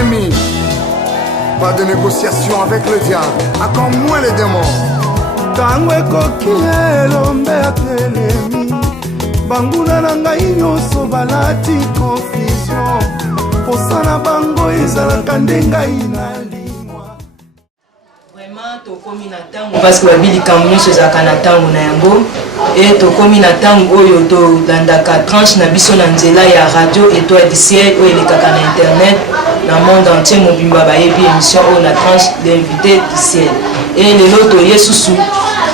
l'ennemi. Pas de négociation avec le diable, encore moins les démons. Tango ekoki elombe atelemi banguna na ngai nyonso balati confusion posana bango ezalaka nde ngai nalimwa. Vraiment tokomi na ntango parce que babilikambo nyonso ezalaka na ntango na yango e tokomi na ntango oyo tolandaka tranche na biso na nzela ya radio Étoile du Ciel oyo elekaka na internet na monde entier mobimba bayebi émission oyo na tranche l'invité du ciel e lelo toye susu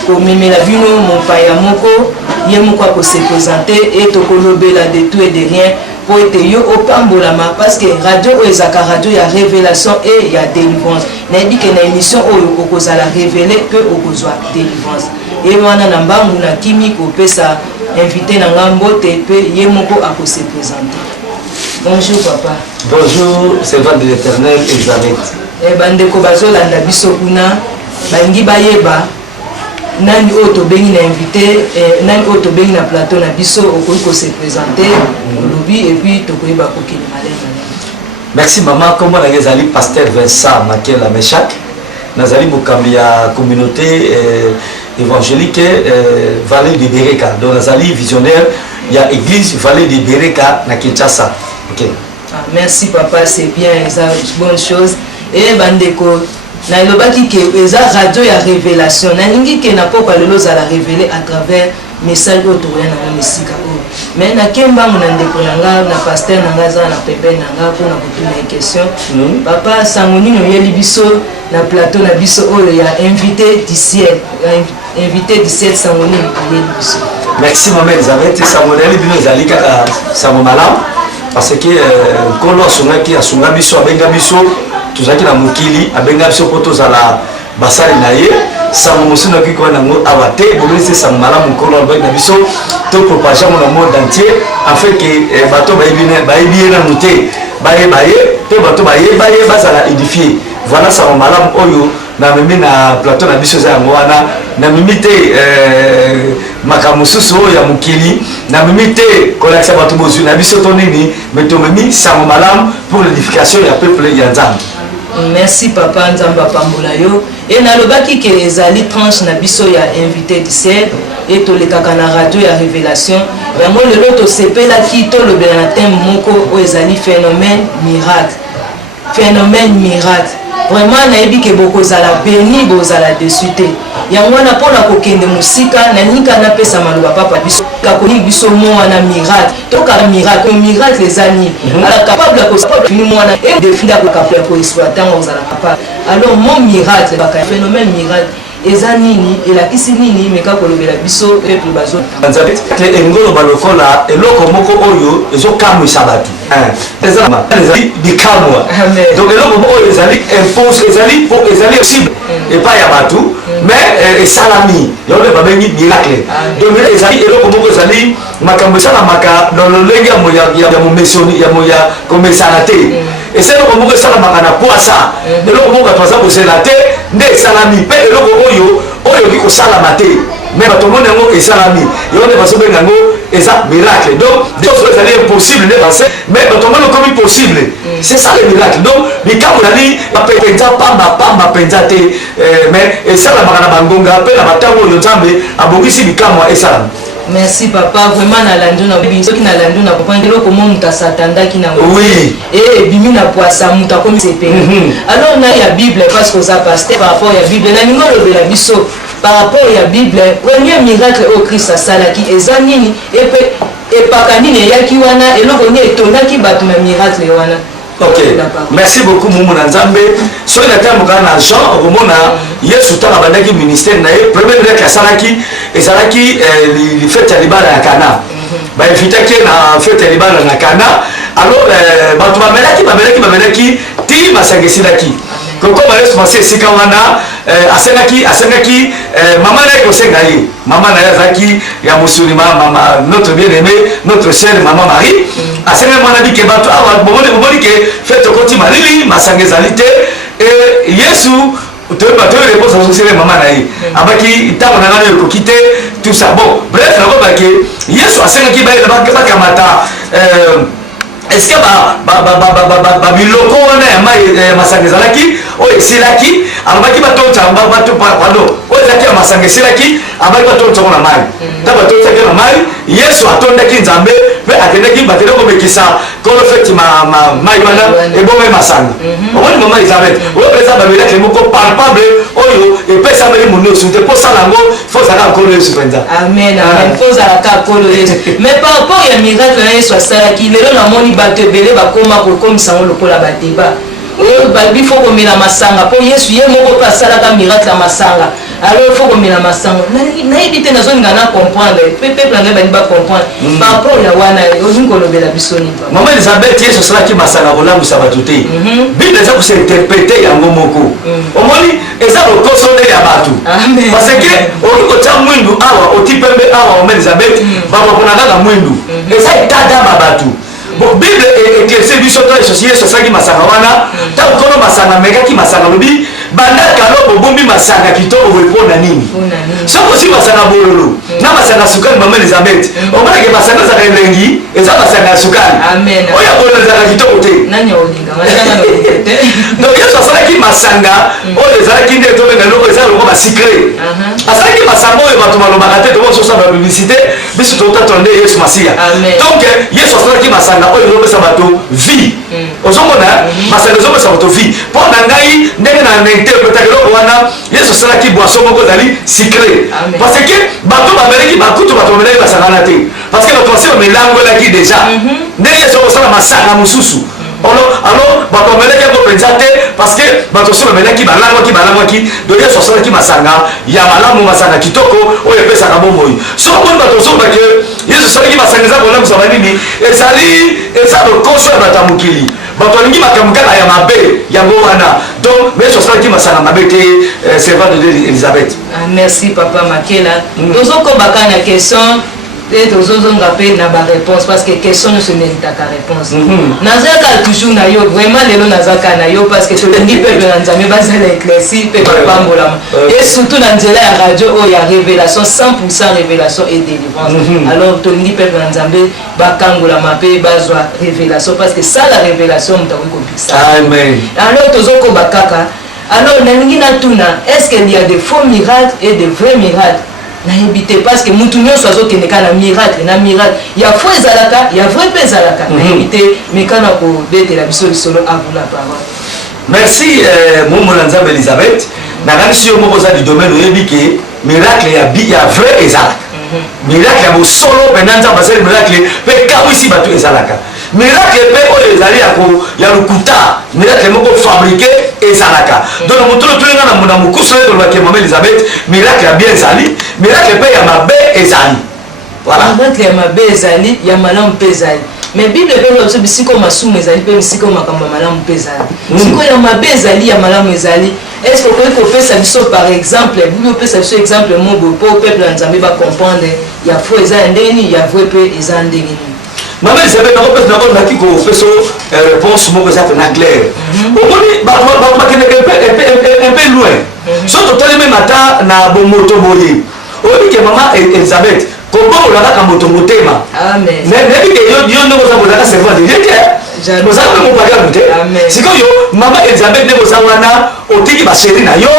komemela bino mopaya moko ye moko akose présente et tokolobela de tout et de rien pour ete yo opambolama parce que radio oyo ezaka radio ya révélation et ya délivrance nayebi ke na émission oyo okozala révélé que okozwa délivrance e wana na mbangu na kimi kopesa invité na nga mbote mpe ye moko akose présente. Bonjour papa. Bonjour, servante de l'Éternel Elisabeth. Bandeko bazolanda biso kuna bangi bayeba nani oyo tobengi na invité nani oyo tobengi na plateau na biso okoki kose présenter olobi et puis tokoyeba kokende malema. Merci maman, comment vous allez pasteur Vincent Makela Meshak nazali mokambi ya communauté évangélique Vallée de Bereka. Donc nazali visionnaire ya église Vallée de Bereka na Kinshasa. OK. Ah, merci papa, c'est bien, c'est une bonne chose. Et bandeko na lobaki ke eza radio ya révélation na ningi ke na papa lelo za la révéler à travers message auto ya na mesika o mais na kemba mon ndeko nanga na pasteur nanga za na pepe nanga pour na kutuna question papa sangoni no yeli biso na plateau na biso oyo ya invité du ciel sangoni yeli biso. Merci maman Elisabeth, sangoni bino ezali kaka sango malamu parce que kolo asungaki asunga biso abenga biso tuzaki na mokili abenga biso po tozala basali na ye sango mosusu na kiko nango awa te bobelisi sango malamu kolo alobaki na biso to propage yango na monde entier afin ke bato bayebi ye nanu te bayeba ye to bato bayeba ye bazala édifié. Voilà sango malamu oyo na memi na plateau na biso za yango wana na mimi te makambo mosusu oyo ya mokili na mimi te kolakisa bato bozwi na biso to nini mais tomemi sango malamu pour l'édification ya peuple ya Nzambe. Merci papa Nzamba pambola yo et na lobaki ke ezali tranche na biso ya invité du ciel et to le kaka na radio ya révélation yango lelo to sepela ki to lobela na thème moko o ezali phénomène miracle vraiment nayebi ke bokozala béni bozala dessus te yango wana mpona kokende mosika na nika napesa maloba papa biso kakoni biso mwana miracle tokala miracle eza nini ala capable ya fini mwana et défi da capable ko exploiter ngo zala capable alors mon miracle baka phénomène miracle eza nini elakisi nini meka kolobela biso peuple bazo nzambe te engolo balokola eloko moko oyo ezokamwisa bato ezali bikamwa donc eloko moko oyo ezali impose ezali possible epai ya bato mais esalami yango babengi miracle donc ezali eloko moko ezali makambo esalamaka dans lolenge ya momesoni ya komesana te eseloko moko esalamaka na poasa eloko moko bato baza kosela te nde esalami mpe eloko oyo oyoki kosalama te mais bato mona yango esalami yango nde bazobenga yango eza miracle donc choses ezali impossible nde base mais bato mona okomi possible c'est ça le miracle donc likambo nali bapenza pamba penza te mais esalamaka na bangonga mpe na batango oyo Nzambe abongisi likambo esalama. Merci papa, vraiment na landuna biso ki na landuna papa ngelo ko monta satanda ki na oui et bimi na poisa muta comme c'est payé. Alors na ya Bible parce que ça pasteur par rapport ya Bible na ngolo de la biso par rapport ya Bible premier miracle au Christ asalaki ezanini et pakani ya ki wana eloko ni etondaki bato na miracle wana. Ok, merci beaucoup Moumou Nzambe. So il a été à Jean, au moment où Yesu t'a abandonné le ministère, premier miracle à Salaki, et Salaki, il fait Taliban à Cana. Il fait Taliban à Cana. Alors, Bamelaki, Ti Masangesilaki. Comme on a commencé ici quand on a Asengaki, maman n'a pas gagné. Maman n'a pas gagné, il y a musulman, notre bien-aimé, notre chère maman Marie. Asengaki, mon ami qui est battu, bon, qui fait au côté Marie, Masangezalité, et Yesu. Tu veux pas te répondre à ce maman naïe. Abaki, t'as mon ami qui quitte tout ça. Bon, bref, la robe qui Yesu Asengaki, il va kamata. est-ce que biloko wana ya masanga ezalaki oyo esilaki alobaki batonza pardon oyo ezalaki ya masanga esilaki abaki batonzango na mai nta batonzaki na mai yesu atondaki nzambe mpe akendaki bakende komekisa kolo feti mai wana ebomai masanga omoni mama Elizabeth oyo eza bamiracle moko palpable oyo epesameli monosu te posala yango fo ozalaka nkolo yesu mpenza amen amen fo ozalaka nkolo yesu mais par rapport ya miracle na yesu asalaki lelo namoni bato ebele bakoma kokomisa yango lokola badeba oyo babi fo komela masanga mpo yesu ye moko mpe asalaka miracle ya masanga alors fo komela masanga nayebi te nazolinga na comprendre mpe peuple angai bali bacomprendre par rapport ya wana olingi kolobela biso nini mama Elizabeth yesu asalaki masanga kolambwisa bato te bible eza kosinterprete yango moko omoni eza lokoso nde ya bato parce que oki kotia mwindu awa oti pembe awa mama Elizabeth babapona kaka mwindu eza etadama bato bible eklese biso to yesu asalaki masanga wana ntango kono masanga amekaki masanga lobi bandaka alo bobombi masanga kitoko boye mpona nini soki osi masanga bololo na masanga ya sukali mama Elizabeth omonake masanga ezaka elengi eza masanga ya sukali oyo bololo ezalaka kitoko te donc yesu asalaki masanga oyo ezalaki nde tobenga eloko eza loko basikre asalaki masanga oyo bato balobaka te tobososala babiblicité biso totatala nde yesu masiya donc yesu asalaki masanga oyo ezopesa bato vie ozomona masanga ezopesa bato vie mpo na ngai ndenge na interprétaka eloko wana yesu asalaki boisson moko ezali sucré parce que bato bamelaki bakutu bato bamelaki masanga wana te parce que bato basi bamelangolaki déjà nde yesu akosala masanga mosusu alors bato bamelaki yango mpenza te parce que bato osi bamelaki balangwaki donc yesu asalaki masanga ya malamu masanga kitoko oyo epesaka bomoi so omoni bato ozobake yesu asalaki masanga eza kolambwisa banini eza lokoso ya bato ya mokili bato balingi makambo kaka ya mabe yango wana donc yesu asalaki masanga mabe te servant de Dieu Elizabeth. Merci papa Makela tozokobaka na question te tozozonga mpe na baréponse parce que question nyonso emeritaka réponse nazalaka toujours na yo vraiment lelo nazalaka na yo parce que tolingi peuple na nzambe bazala éclairci mpe bapambolama et surtout na nzela ya radio oyo ya révélation 100% révélation et délivrance alors tolingi peuple na nzambe bakangolama mpe bazwa révélation parce que ça la révélation moto akoki kobikisa alors tozokoba kaka alors nalingi natuna est-ce qu'il y a des faux miracles et des vrais miracles nayebi te parce que mutu nyonso azokende ka na miracle ya faux ezalaka ya vrai mpe ezalaka nayebi te mekana kobetela biso lisolo avant la parole. Merci momona nzambe Elizabeth nakanisi yo moko oza du domaine oyebi ke miracle ya vrai ezalaka miracle ya bosolo mpena nzambe asali miracle mpe kabwisi bato ezalaka miracle mpe oyo ezali ya lokuta miracle moko fabriqué ezalaka donc moto oyo toyenga na mokusu oyo tolobaki mama Elizabeth miracle ya bien ezali miracle mpe ya mabe ezali miracle ya mabe ezali ya malamu mpe ezali mais bible epeloba biso bisika masumu ezali mpe bisika makambo ya malamu mpe ezali sikoyo ya mabe ezali ya malamu ezali est ce que okoki kopesa biso par exemple bible opesa biso exemple moko mpo peuple ya nzambe bacomprendre ya faux eza ya ndenge nini ya vrai mpe eza ndenge nini. Mama Elizabeth nakopesaki kopesa réponse moko eza pena claire omoni bakendeke un peu loin so totali meme ata na bomoto boye oyebike mama Elizabeth kobongola kaka moto motema nayebike yo ndenge oza kozaka servant de Dieu te ozala mpe mopagamu te sikoyo mama Elizabeth ndenge oza wana otiki basheri na yo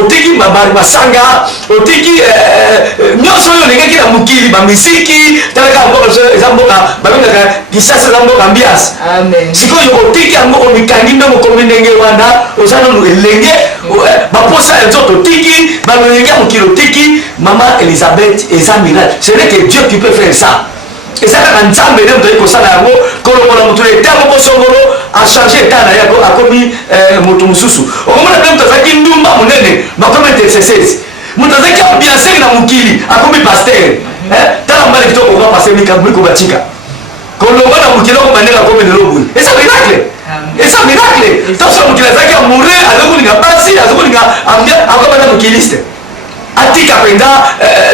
otiki masanga otiki nyonso oyo olingaki na mokili bamisiki talaka mboka eza mboka babengaka Kinshasa eza mboka ambiance sikoyo otiki yango omikangi nde mokomi ndenge wana oza nano elenge baposa ya nzoto otiki balolenge ya mokili otiki mama Elizabeth eza miracle ce n'est que Dieu qui peut faire ça eza kaka nzambe nde moto ayi kosala yango kolongola moto na eta moko songolo achange eta na ye akomi moto mosusu okomona mpe moto azalaki ndumba monene bakomi intercessese moto azalaki ambianseri na mokili akomi paster tala mbala kitoko oka paster miko batika kolongo na mokili oko bandenge akomi lelo boye eza miracle eza miracle toso mokili azalaki amoure azokolinga basi azokolinga akobanda mokiliste atika mpenza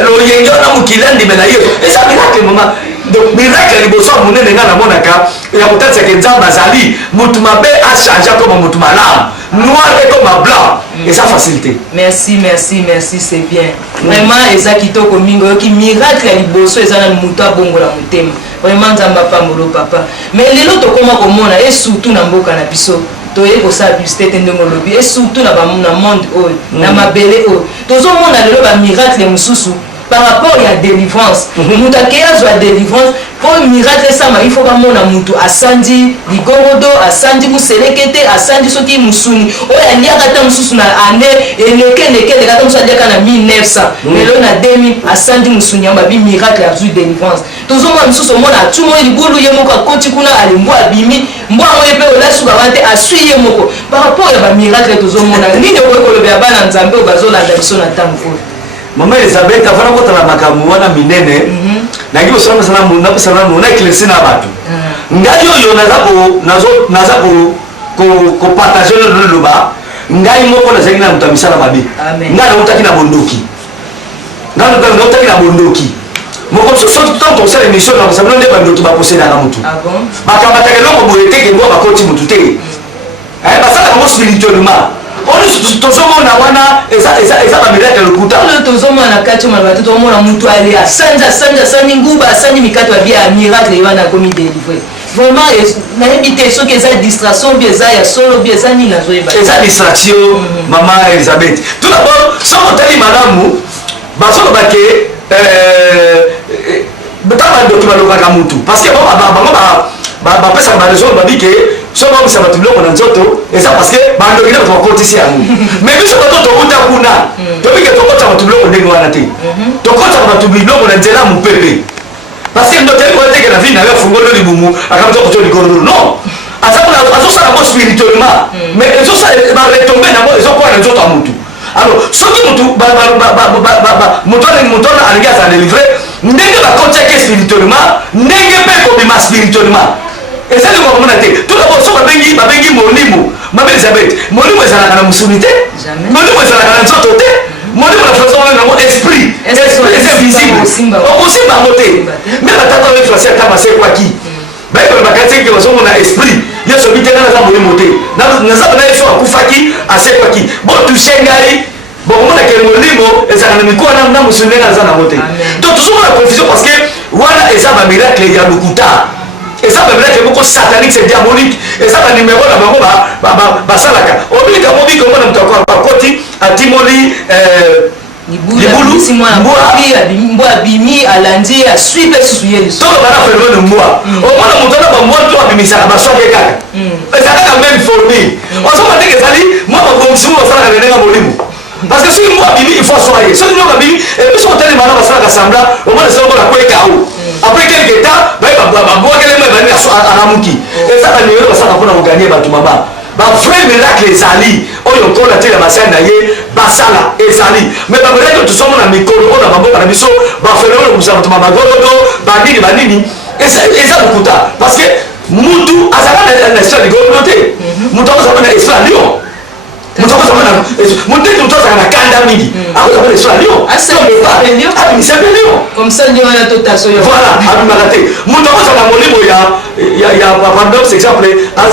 loyenge wana mokili andime na ye eza miracle mama donc miracle liboso ya monene nga namonaka ya kotatisaka nzambe azali motu mabe achange akoma motu malamu noir ekoma blanc eza facilité. Merci c'est bien vraiment eza kitoko mingi oyoki miracle ya liboso eza na moto abongola motema vraiment nzambe apambolo papa mais lelo tokoma komona et surtout na mboka na biso toye kosala publicité te ndenge olobi et surtout na monde oyo na mabele oyo tozomona lelo bamiracle mosusu par rapport à délivrance mutu akeazwa délivrance pour miracle esama il faut bamona mutu asandi ligorodo asandi muselekete asandi soki musuni oyo aliaka ata mosusu na ane elekelekele kata mosusu aliaka na 1900 lelo na 2000 asandi musuni yango babi miracle azwi délivrance tozomona mosusu omona atumoi libulu ye moko akoti kuna alimbo abimi mbwa yango mpe olasuka wana te aswi ye moko par rapport ya bamiracle tozomona nini okoki kolobela bana nzambe oyo bazolanda biso na ntango oyo Maman Elisabeth afana kotala makambo wana minene nangi bosana sana munda bosana nona éclairci na bato ngai oyo naza ko partager le loba ngai moko nazaki na mutamisala mabe ngai na utaki na bondoki ngai utaki na bondoki moko so tant on sait l'émission na sabino nde bandoki ba posséder na mutu bakamba take loko boye teke ngo bakoti mutu te basala ko spirituellement on tozomona wana eza bamiracle lokuta oyo tozomona kati omala bato tozomona mutu ali asandi nguba asandi mikate babia ya miracle wana akomi délivre vraiment nayebi te soki eza distraction bi eza ya solo bi eza nini nazoyeba eza distraction mama Elisabeth tout d'abord soko otali malamu bazolobake ta bandoki balobaka mutu parce que bango bapesaka baraison babike soki bamisa bato biloko na nzoto eza parce que bandoki nde bato bakotisi yango mais biso bato tokuta kuna tobike tokotaka bato biloko ndenge wana te tokotaka bato biloko na nzela mopepe parce que ndoto ekoya teke na vie na yo afungoli libumu akamata koto likololo non azosala yango spirituellement mais baretombe nango ezokoya na nzoto ya mutu alors soki mutu mutu wana alingi azala délivre ndenge bakotiaki spirituellement ndenge mpe kobima spirituellement ezali komona te tout d'abord so babengi molimo mama Elisabeth molimo ezalaka na musuni te molimo ezalaka na nzoto te molimo na façon nango esprit eza visible okosimba yango te mais batata oyo frase ata basekwaki bayebala bakatiki bazomona esprit ye soki te nga naza molimo te nazaba na ye so akufaki asekwaki botouche ngai bomona ke molimo ezalaka na mikuwa na musuni ndenge aza nango te donc tozomona confusion parce que wana eza bamiracle ya lokuta eza bamiracle moko satanique c'est diabolique eza banimero na bango basalaka obilika mobika omona moto akoti atimoli libulu mbwa abimi alandi asui mpe susu ye liso tolo bana phénomène mbwa omona moto wana bambwa to abimisaka baswake kaka eza kaka même formule ozoma ndenge ezali mwa babongisi mo basalaka na ndenge molimo parce que soki mbwa abimi il faut soye soki nyongo abimi ebiso kotelema na basalaka sambla omona esokola kweka o après quelque temps babwakelema ebani aramuki eza banimero basalaka mpona koganie bato mama bavrai miracle ezali oyo nkola te ya basali na ye basala ezali mais bamiracle tozomona mikolo oyo na bamboka na biso bafenome kobusa bato babagolodo banini eza lokuta parce que mutu azalaka na esprit ya ligolodo te mutu akozala na esprit ya lion mutu akozala na kanda mingi akozala na esprit ya lion abimisa mpe lion comme ça lion ya totaso yo voilà abimaka te mutu akozala na molimo ya par exemple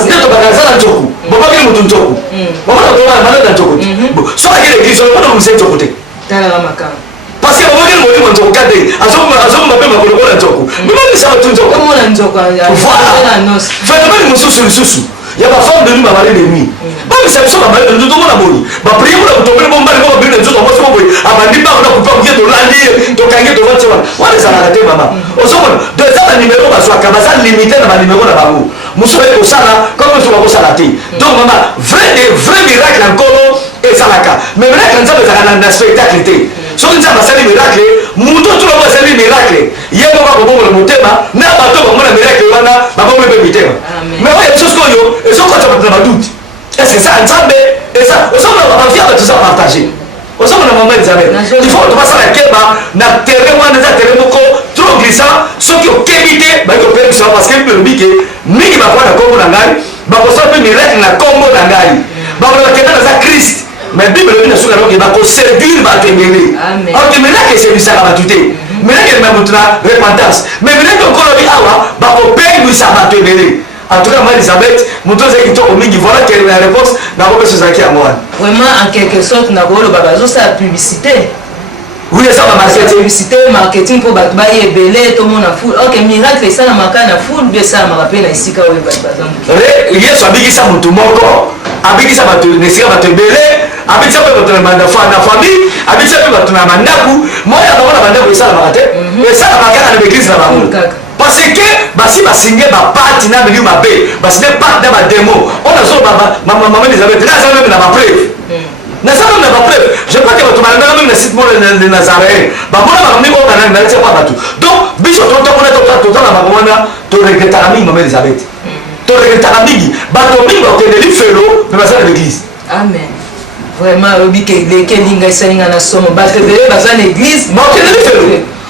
nde tobaka na nzoku bobakeli mutu nzoku bamona tobana malade na nzoku te soki akeli église oyo mpona komisa nzoku te talaka makama parce que bobakeli molimo nzoku kade azokoma mpe makolo mpona nzoku bimamisa batu nzoku omona nzoku voilà phénomène mosusu lisusu ya bafemme de nuit babale de nuit bamisa biso babale de nuit tomona boni baprie mpona kotobeli bombali mpo babeli na nzoto amosi moboye abandi mbango na kupa kuye tolandi ye tokangi tovati wana wana ezalaka te mama ozomona do eza banimero bazwaka baza limité na banimero na bango mosusu baye kosala comme mosusu bakosala te donc mama vrai miracle ya nkolo ezalaka mais miracle ya nzambe ezalaka na spectacle te soki nzambe asali miracle mutu tuloko asali miracle ye moko akobongola motema na bato bamona miracle wana babongo mpe mitema mais oyo biso sikoyo ezokota bato na badute est-ce que ça nzambe eza ozomona bavia bato eza partage ozomona mama Elisabeth il faut tobasala keba na terrain wana eza terrain moko trop glissant soki okebi te bayiki opelebisa parce que elobi ke mingi bakoa na kombo na ngai bakosala mpe miracle na kombo na ngai bakola bakenda naza Christ mais bible elobi na suka noke bakoservir bato ebele ok miracle eservisaka bato te miracle emema motu na repentance mais miracle okolobi awa bakopengwisa bato ebele en tout cas moi Elisabeth moto ezali kitoko mingi voilà quelle est la réponse na kopesa ezalaki yango wana vraiment en quelque sorte na koloba bazosala publicité Oui, ça va marketing. Publicité, marketing pour battre bailler belé, tout le monde a foule. Ok, miracle, ça la marque na foule, bien ça m'a rappelé na ici quand on va par exemple. Yesu abiki ça mutu moko, abiki ça batu nesika batu belé, abiki ça batu na banda na famille, abiki ça batu na mandaku, moi ya bana banda ko ça la marque. Et ça la marque na l'église na bango. Parce que basi basinge ba parti na milieu mabe, basi ne part na ba démo. On a zo maman Elisabeth, là ça même na ba preuve. Na ça même na ba preuve. Je crois que tu m'as même na site de Nazareth. Ba mona ba mimi ko kana na tsia pa batu. Donc biso tonto mona to na ba mona to regretta mingi maman Elisabeth. To regretta mingi, ba to mingi ko te li felo, mais ça l'église. Amen. Vraiment obi ke le kelinga salinga na somo ba te bele ba za l'église, Ma ke li felo.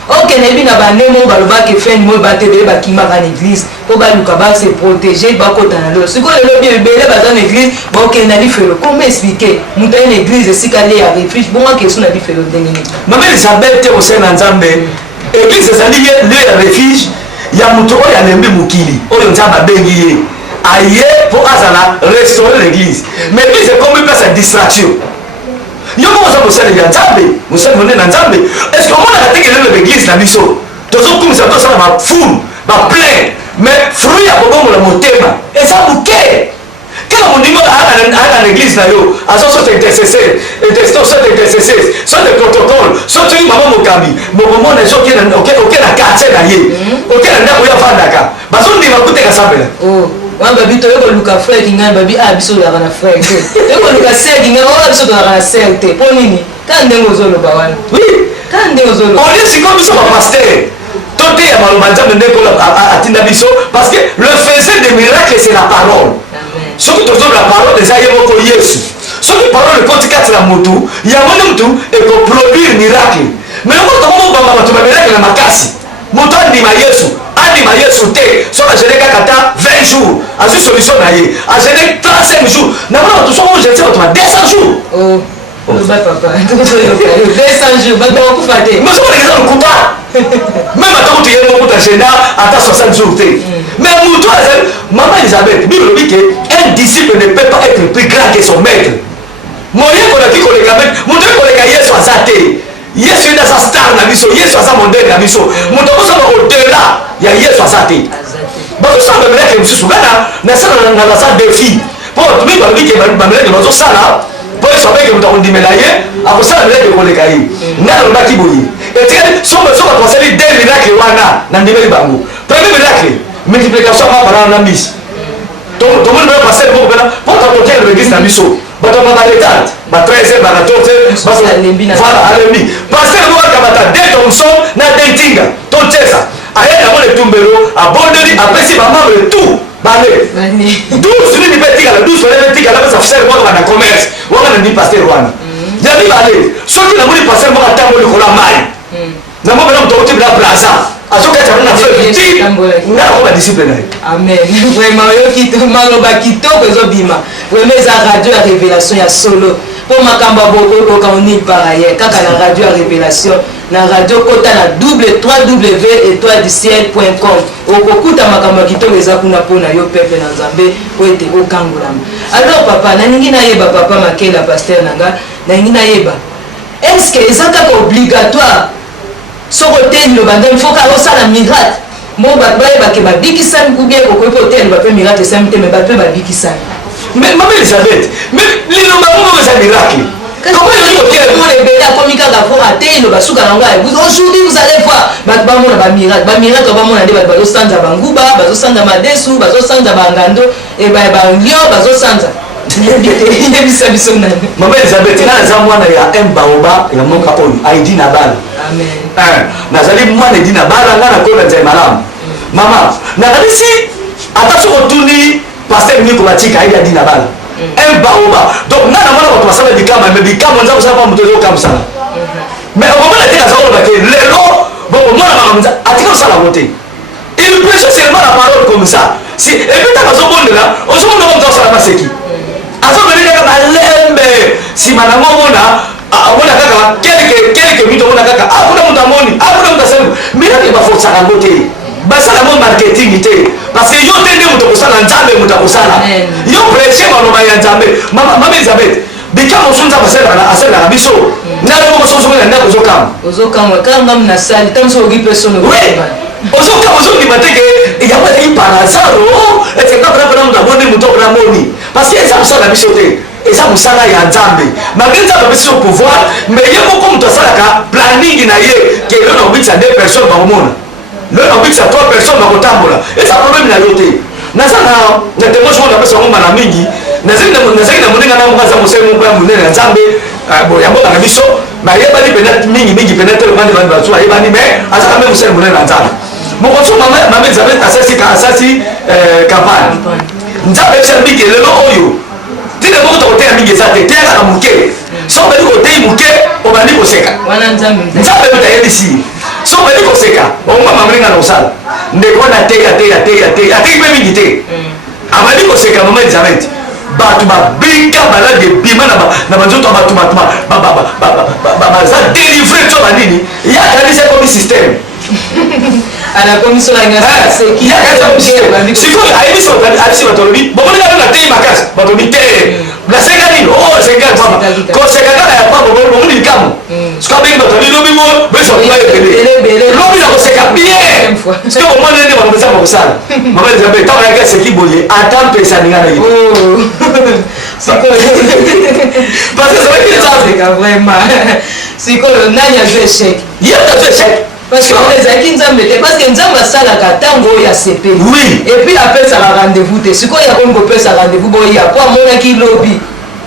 Ok, nebi na ba nemo ba loba ke fin mo ba te bele ba kima ka l'église. Po ba luka ba se protéger ba ko tana lo. Siko le lobi bele ba za l'église, ba ok na li felo. Comment expliquer? Muta une église sika le ya refuge, bon que so na li felo ndenge. Maman Elisabeth au sein nzambe. Église ça li le refuge ya muto oyo alembi mukili. Oyo nzamba bengi ye. Aye pour azala restaurer l'église. Mais l'église c'est comme une place de distraction. Yo mo za bosala ya nzambe, musala mone na nzambe. Est-ce que on a attaqué l'église na biso? Tozo comme ça to sala ba foule, ba plein, mais fruit ya bobo la motema. Et ça bouquet. Quand on dit à l'église là yo, azo so intercesseur, so de protocole, so tu maman mokambi, bobo na so ki na OK na quartier na ye. OK na ndako ya fandaka. Bazo ndi makute ka sabela. Oh. Wan babi to yoko luka frère kinga babi biso la kana frère te. Yoko luka sœur kinga biso to la kana sœur te. Po nini? Ka ndengo zo lo bawana. Oui. Ka ndengo zo lo. On dit c'est comme biso ba pasteur. Tote ya maloba nzambe ndeko atinda biso parce que le faiseur des miracles c'est la parole. Amen. Ce qui tozo la parole des ayemoko Yesu. Ce qui parole ko tikati la motu, ya mona mtu et ko produire miracle. Mais on tomo ba ba to miracle na makasi. Moto ndima Yesu. Anima Yesu te so na géré kata 20 jours a su solution na ye a géré 35 jours na mona to so on géré to 200 jours oh ba papa 200 jours ba ko fate mais so on est dans le combat même attends tu es mon ta géna à 60 jours te mais muto azal maman Elisabeth Bible dit que un disciple ne peut pas être plus grand que son maître moyen qu'on a dit qu'on les gamins muto ko les Yesu azate Yesu est sa star na biso Yesu aza modèle na biso muto ko so au-delà ya Yesu azate bato sala meleke mususu bana na sala na sa défi po tumi ba biki ba meleke bazo sala po so beke muto ndimela ye akosala meleke ko leka ye ngalo baki boyi et so ba passer des miracles wana na ndimeli bango premier miracle multiplication ma para na mis to monde va passer pour bana po ta côté l'église na biso bato ba l'état ba 13 ba 14 ba voilà alembi passer mo ka bata de Thompson na datinga to chesa aye na mole tumbelo abondeli apesi ba membre tout bale 12 ni betika la 12 ni betika la ça faire moi na commerce wala na ni pasteur wana ya ni bale soki na moli pasteur mo atambo le kola mai na mo bana mtoti bla plaza azoka cha na faire petit na ko ba discipline amen vraiment yo kito maloba kitoko ezobima vraiment eza radio ya révélation ya solo pour makamba boko quand on est par ailleurs kaka la radio ya révélation na radio kota na www.etoilediciel.com okokuta makambo kitoko eza kuna pona yo peuple na Nzambe po ete okangolama. Alors papa naningi na yeba papa makela pasteur nanga naningi na yeba est-ce que eza kaka obligatoire soko te lo bandem faut ka osala miracle mo ba ba ke ba bikisa kubie ko ko hotel ba pe miracle ça me te me ba pe ba bikisa mais maman Elisabeth mais lino bango ba sa miracle. Comment les bébés a commis quand la fois à terre le basuka nanga aujourd'hui vous allez voir ba mona ba miracle ba mona de ba sanza banguba ba sanza madesu ba sanza bangando et ba lio ba sanza maman Elisabeth na za mwana ya mbaoba ya moka oyo aidi na bala amen nazali mwana aidi na bala ngana ko nzai malamu mama na kalisi ata soko tuni pasteur ni ko batika aidi na bala mbaoba donc ngana mwana ko basala bikama mais bikama nza kusala pa mutozo kamsala mais au moment là ça va que lelo bon mwana makamza atika sala voter il prêche seulement la parole comme ça si et puis ta zo bondela on se montre comme ça la seki azobeleka kaka balembe nsima na ngo mona amona kaka quelques minutes omona kaka akuna moto amoni akuna moto asali miracle baforsaka yango te basala mo marketing te parce que yo te nde moto akosala nzambe moto akosala yo prêche maloba ya nzambe mama Elisabeth bikamo so nzambe asalaka biso ndako moko sozongela ndako ozokama kanga mna sali tamso ogi personne ozokama ozondima te ke yango ezali par hasard ete kapena moto aboni moto okona moni parce que eza mosala na biso te eza mosala ya nzambe malgré nzambe apesi so pouvoir mais ye moko moto asalaka planning na ye ke lelo na obikisa 2 personnes bakomona lelo na obikisa 3 personnes bakotambola eza problème na yo te naza na témoin moko napesa yango mbala mingi nazali na moninga na moko aza mosali moko ya monene ya nzambe ya mboka na biso ayebani pena mingi pena te lobandi bandi basu ayebani mais azaka mpe mosali monene na nzambe mokoso mama elizabeth asasi campagne nzambe ebisala mingi lelo oyo tina moko tokoteya mingi eza te teyaka moke so obeli koteyi moke obandi koseka nzambe mpe tayebisi so obeli koseka omama moninga na kosala ndeko wana ateki mpe mingi te abandi koseka mama elizabeth bato babika balade ebima na banzoto ya bato baza délivre to banini yakanisa ekomi système sikoyo ayebisi bato alobi bomoninga mpe nateyi makasi bato lobi te naseka nini koseka kaka ya pamba bomoni likamo siko abengi bato alilobi mo besoaebele lobi na koseka bien siko bomoni nde bakomesa bakosala mama elizabeth ntango yaki aseki boye ata mpesa ninga na ye parce que ezalaki nzambe sikoyo nani azwi échec ye azwi échec parce que ezalaki nzambe te parce que nzambe asalaka ntango oyo asepeli epuis apesaka rendez-vous te sikoyo yakomi kopesa rendez-vous boya po amonaki lobi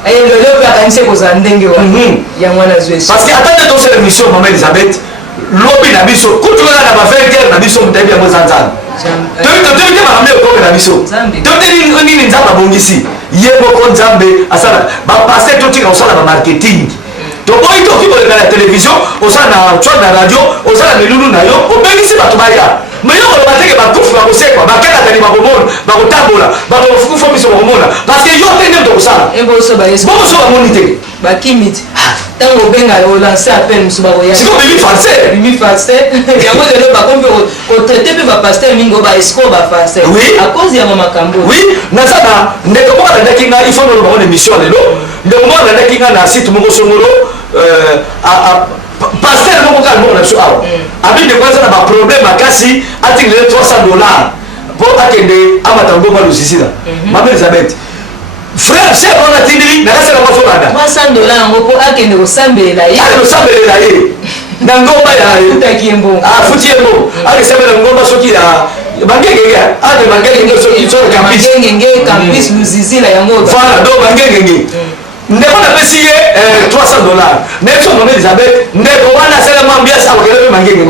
lelo mpe akanisi ekozala ndenge wana yango wana azwi échec parce que ata nde tosala émission mama elizabeth lobi na biso kutukaka na ba 20 heures na biso motayebi yango eza nzambe toyebi te makambo okoke na biso toyebi te nini nzambe abongisi ye moko nzambe asala bapaster totika kosala bamarketing toboyi toki koleka na télévision osala na twat na radio osala milulu na yo obengisi bato baya mais yo koloba teke bakufu bakosekwa bakekatani bakomona bakotambola bato bafukufa biso bakomona parce que yo te nde tokosala bomoso bamoni te bakimi te ntango obenga olance appel mosu bakoyasiko bimi farce yango lelo bakomi kotraite mpe bapaster mingi o baesco bafarcer à cause ya bamakambo oui naza na ndeko moko alandaki nga ifo noloba ngo na émission lelo ndeko moko alandaki nga na site moko songolo paster moko kaka moko na biso awa abi ndeko aza na baproblème makasi atingele $300 mpo akende amata ngomba lusisila mama elizabeth frère chef wana tindili nakasala mafolanda $300 yango mpo akende kosambelela ye na ngomba afutaki ye mbongo afuti ye mbongo akesambela ngomba soki ya bangengenge ate bangengenge soki bangengenge campus lusisila yango voilà donc bangengenge ndeko napesi ye $300 nayebi so mama elizabeth ndeko wana asalama ambiance akokende mpe bangengenge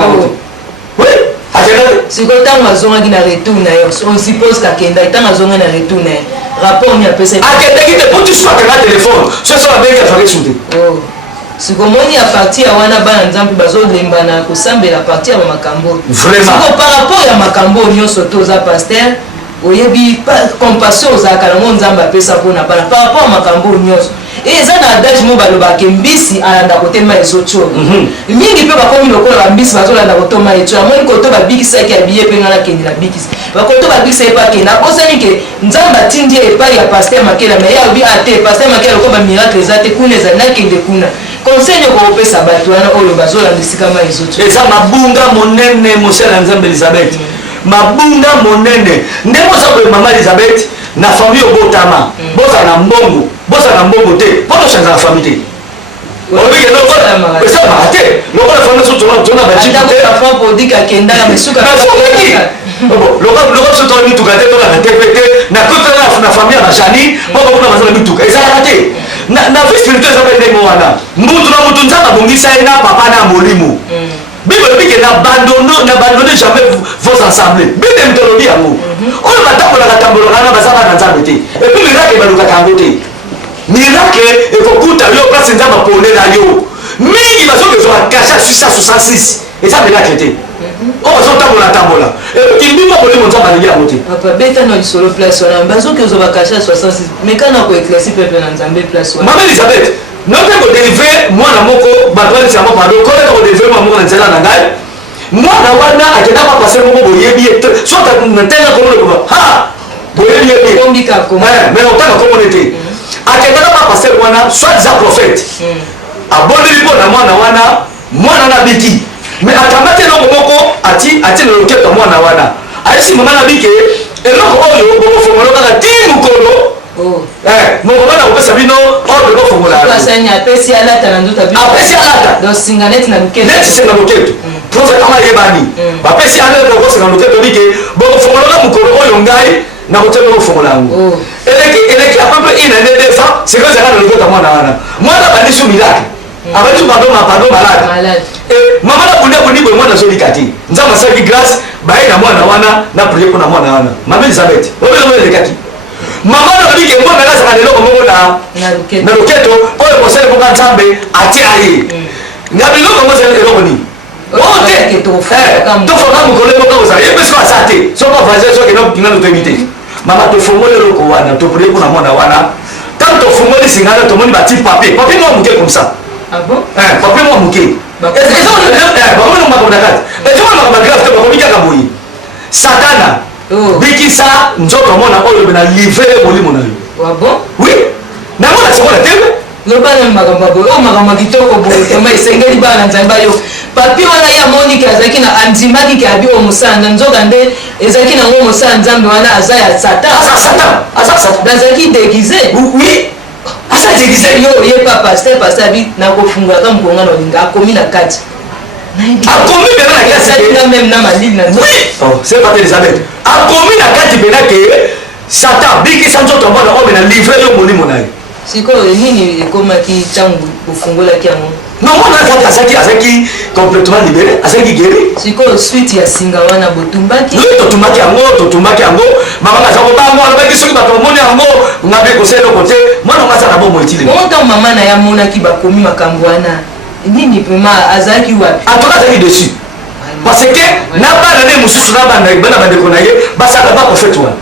sikoyo ntango azongaki na retour na yo on suppose kakenda ntango azongai na retour na ye rapport ni apesa akendaki te po tisu akanga telefone soso babengi afaki su te sikomoni ya parti ya wana bana nzambe bazolembana kosambela parti ya bamakambo siko par rapport ya makambo nyonso to oza paster oyebi compassion ozalaka nango nzambe apesa mpona bana par rapport ya makambo nyonso eza na adage mo balobaka mbisi alanda kotema ezotyo mingi mpe bakomi lokola bambisi bazolanda kotoma etyo amoni koto babikisaki abiye mpe ngana akende na bikisi bakoto babikisa ye mpe akende akosani ke nzambe atindi ye epai ya paster makela me ye alobi ate paster makela lokola bamiracle eza te kuna ezali nakende kuna conseil nyoko kopesa bato wana oyo bazolanda esika ma ezotyo eza mabunga monene mosala ya nzambe elizabeth mabunga monene ndenge oza boye mama elizabeth na famille obotama bozala na mbongo bozala na mbongo te mpo toshanza na famille te esamaka te lokola famille so tona lokola biso tona mituka te tolaka te pe te nakotana na famille ya bajani mpo bakuna baza na mituka ezalaka te na vie spirituel eza mpe ndenge wana mbutu na mutu nzambe abongisa ye na papa na molimo bible elobi ke n'abandonne jamais vos ensemble bible mitolobi yango oyo batambolaka tambolaka na baza bana nzambe te epuis miracle balukaka yango te miracle ekokuta yo place nzambe aponela yo mingi bazokezwa kasha 666 eza miracle te oyo bazotambola kindima molimo nzambe alingi yango te papa betana lisolo place wana bazokezwa bakasha 66 mekana koeklasi pepe na nzambe place wana mama elizabeth note kodélivre mwana moko bato balisanga pado koleka kodélivre mwana moko na nzela na ngai mwana wana akenda bapase moko boyebi ye sota na ntenga komona koba ha boyebi ye mais otanga komona te akendaka pa pasteur wana soit za prophète abondeli mpo na mwana na biki mais akamati eloko moko ati na loketo ya mwana wana ayesi mama na bike eloko oyo bokofongola kaka ti mokolo mokolo na kopesa bino ordre bofongola apesi alata neti senga loketo profe kama yebani bapesi alata kosenga loketo bike bokofongolaka mokolo oyo ngai na kotia bokofongola yango eleki apepe inane defa sekozaka na loketo ya mwana bandisu miracle abandi pardon malade mama na bundi abundi boye mwana azolika te nzambe asalaki grâce baye na mwana wana na prier mpona mwana wana mama elizabeth obelomoelekaki mama nalobike mbona nazaka leloko moko na loketo oyo kosala mpoka nzambe atia ye nga biloko ngo ezali eloko nini te tofonga mokolo moko kozala ye mpe soko asa te soko avage soki nokinga totoyebi te mama tofongoli eloko wana toprie mpona mwana wana tant tofongoli singana tomoni bati papier mwa moke comme ça papier mwa moke bakomona makambo na kati ezomona makambo ya grave te bakomi kaka boye satana bikisa nzoto mona oyo bena livre molimo na yo oui namona sikola tebe lobana makambo kitoko boye toma esengeli bana nzambe yo papier wana ya monike azalaki na andimaki ke abi oyo mosala nzoka nde ezalaki nango mosala nzambe wana aza ya satan azalaki déguisé asa déguisé yo ye pa pasteur abi nakofungaka mokonga na olinga akomi na kati akomi pena na kati même na malili na oui c'est pas Elisabeth akomi na kati pena ke satan bikisa nzoto mbona oyo na livre yo molimo na ye sikoyo nini ekomaki ntango ofungolaki yango nomona kati azalaki complètement libéré azalaki guéri sikoyo suite ya singa wana botumbaki totumbaki yango mama aza kobango alobaki soki bato bamoni yango ngabe kosala eloko te mwana ngo aza na bomoi etili ntango mama na ye amonaki bakomi makambo wana nini pema azalaki wapi atoka azalaki dessus parce que na bana nde mosusu na bana bandeko na ye basala baprofete wana